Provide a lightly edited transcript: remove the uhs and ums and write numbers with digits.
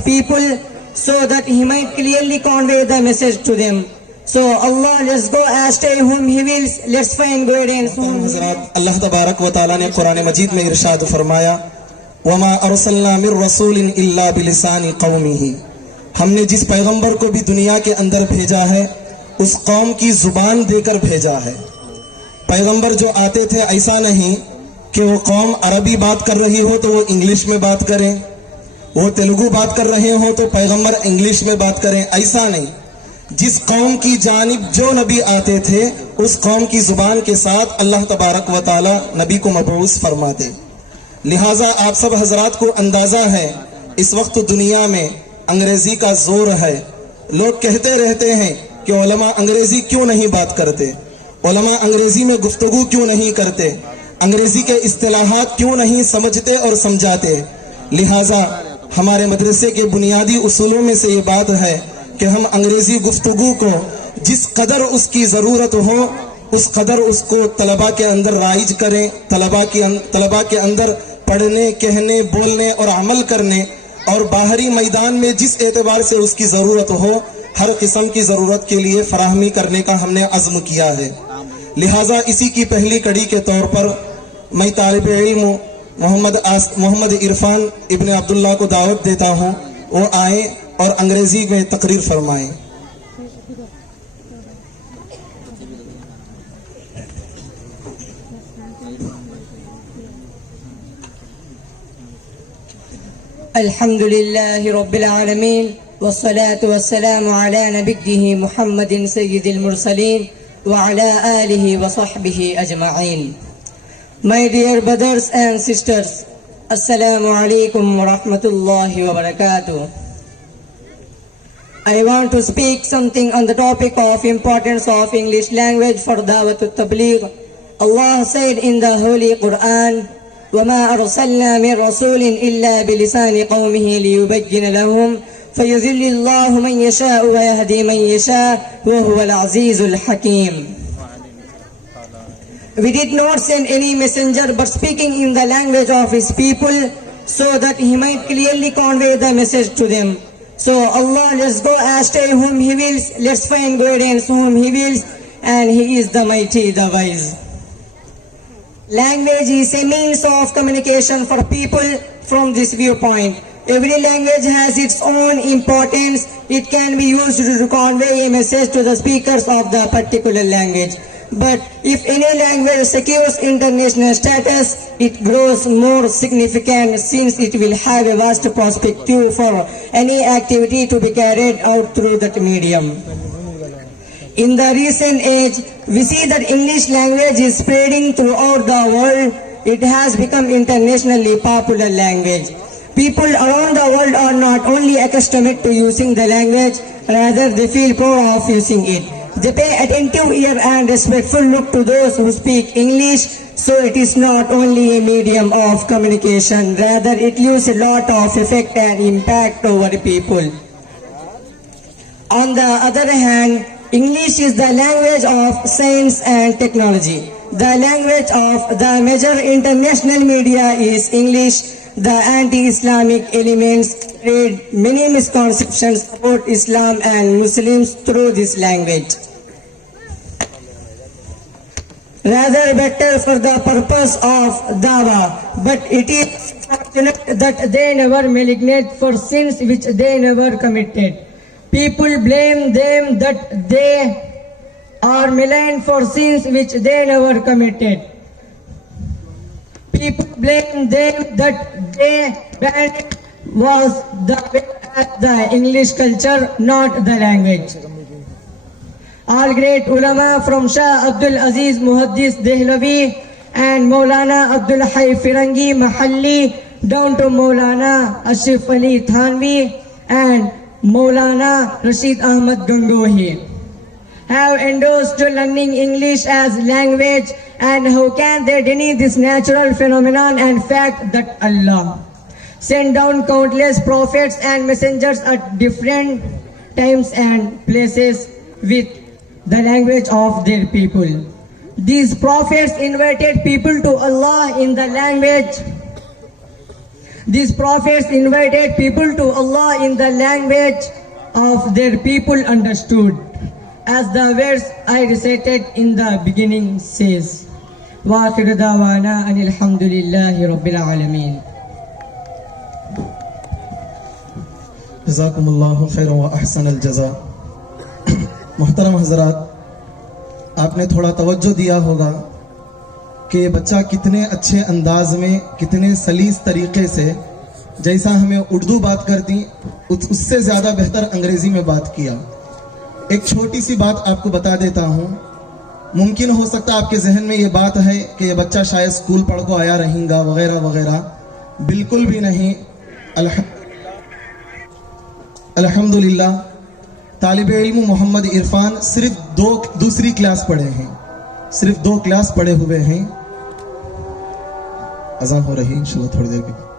people so that he might clearly convey the message to them. So Allah, let's go astray whom he wills, let's find guidance whom he wills. اللہ تبارک و تعالیٰ نے قرآن مجید میں ارشاد فرمایا وَمَا أَرْسَلْنَا مِن رَّسُولٍ إِلَّا بِلِسَانِ قَوْمِهِ، ہم نے جس پیغمبر کو بھی دنیا کے اندر بھیجا ہے اس قوم کی زبان دے کر بھیجا ہے۔ پیغمبر جو آتے تھے ایسا نہیں کہ وہ قوم عربی بات کر رہی ہو تو وہ انگلش میں بات کریں، وہ تیلگو بات کر رہے ہوں تو پیغمبر انگلش میں بات کریں، ایسا نہیں۔ جس قوم کی جانب جو نبی آتے تھے اس قوم کی زبان کے ساتھ اللہ تبارک و تعالی نبی کو مبعوث فرماتے۔ لہٰذا آپ سب حضرات کو اندازہ ہے اس وقت دنیا میں انگریزی کا زور ہے۔ لوگ کہتے رہتے ہیں کہ علماء انگریزی کیوں نہیں بات کرتے، علماء انگریزی میں گفتگو کیوں نہیں کرتے، انگریزی کے اصطلاحات کیوں نہیں سمجھتے اور سمجھاتے۔ لہٰذا ہمارے مدرسے کے بنیادی اصولوں میں سے یہ بات ہے کہ ہم انگریزی گفتگو کو جس قدر اس کی ضرورت ہو اس قدر اس کو طلباء کے اندر رائج کریں، طلباء کے اندر پڑھنے، کہنے، بولنے اور عمل کرنے، اور باہری میدان میں جس اعتبار سے اس کی ضرورت ہو ہر قسم کی ضرورت کے لیے فراہمی کرنے کا ہم نے عزم کیا ہے۔ لہٰذا اسی کی پہلی کڑی کے طور پر میں طالب علم محمد عرفان ابن عبداللہ کو دعوت دیتا ہوں، وہ آئیں اور انگریزی میں تقریر فرمائیں۔ الحمد لله رب العالمين والصلاة والسلام على نبيه محمد سيد المرسلين وعلى آله وصحبه أجمعين. My dear brothers and sisters, Assalamu alaikum wa rahmatullahi wa barakatuh. I want to speak something on the topic of importance of English language for Dawat al-Tabligh. Allah said in the Holy Quran, وَمَا أَرْسَلْنَا مِن رَّسُولٍ إِلَّا بِلِسَانِ قَوْمِهِ لِيُبَيِّنَ لَهُمْ فَيُضِلُّ اللَّهُ مَن يَشَاءُ وَيَهْدِي مَن يَشَاءُ وَهُوَ الْعَزِيزُ الْحَكِيمُ. We did not send any messenger but speaking in the language of his people so that he might clearly convey the message to them. So Allah, let's go astray whom he wills, let's find guidance whom he wills, and he is the mighty, the wise. Language is a means of communication for people from this viewpoint. Every language has its own importance. It can be used to convey a message to the speakers of the particular language. But if any language secures international status, it grows more significant since it will have a vast perspective for any activity to be carried out through that medium. In the recent age, we see that English language is spreading throughout the world. It has become internationally popular language. People around the world are not only accustomed to using the language, rather they feel proud of using it. They pay attentive ear and respectful look to those who speak English, so it is not only a medium of communication, rather it leaves a lot of effect and impact over people. On the other hand, English is the language of science and technology. The language of the major international media is English. The anti-Islamic elements spread many misconceptions about Islam and Muslims through this language. Rather better for the purpose of dawah, but it is fortunate that they never malignate for sins which they never committed. People blame them that they are maligned for sins which they never committed. People blame them that they banned was the English culture, not the language. All great ulama from Shah Abdul Aziz Muhaddis Dehlavi and Maulana Abdul Hayy Firangi Mahalli down to Maulana Ashraf Ali Thanvi and Maulana Rashid Ahmad Gangohi have endorsed learning English as language, and how can they deny this natural phenomenon and fact that Allah sent down countless prophets and messengers at different times and places with the language of their people. These prophets invited people to Allah in the language These prophets invited people to Allah in the language of their people understood, as the words I recited in the beginning says. وآخر دعوانا أن الحمد لله رب العالمين. جزاکم اللہ خیر و احسن الجزا. محترم حضرات، آپ نے تھوڑا توجہ دیا ہوگا کہ یہ بچہ کتنے اچھے انداز میں، کتنے سلیس طریقے سے، جیسا ہمیں اردو بات کرتی اس سے زیادہ بہتر انگریزی میں بات کیا. ایک چھوٹی سی بات آپ کو بتا دیتا ہوں. ممکن ہو سکتا آپ کے ذہن میں یہ بات ہے کہ یہ بچہ شاید اسکول پڑھ کو آیا رہیں گا وغیرہ وغیرہ. بالکل بھی نہیں. الحمدللہ طالب علم محمد عرفان صرف دوسری کلاس پڑھے ہیں، صرف 2 کلاس پڑھے ہوئے ہیں. اذان ہو رہی انشاءاللہ تھوڑی دیر میں.